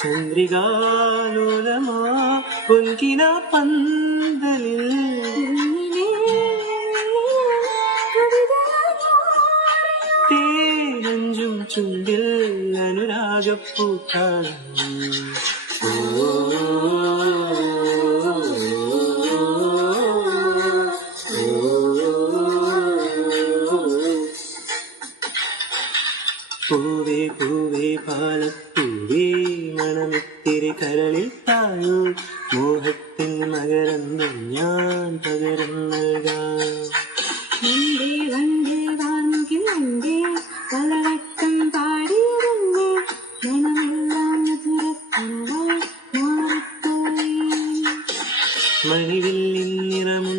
ചന്ദ്രികാലോലമാ പൊൻകിന പന്തലിൽ തേനഞ്ചും ചുണ്ടിൽ അനുരാഗപ്പൂത്താളം. പൂവേ പൂവേ പാലപ്പൂവേ മണമിത്തിരി കരളിൽ താഴൂ, മോഹത്തിൻ മകരന്തം ഞാൻ പകരം നൽകാം. വണ്ടേ വണ്ടേ വാർമുകിൽ വണ്ടേ പലവട്ടം പാടിയതന്നെ മണമെല്ലാം മധുരക്കനവായി മാറിപ്പോയി. മണിവില്ലിൻ നിറമുള്ള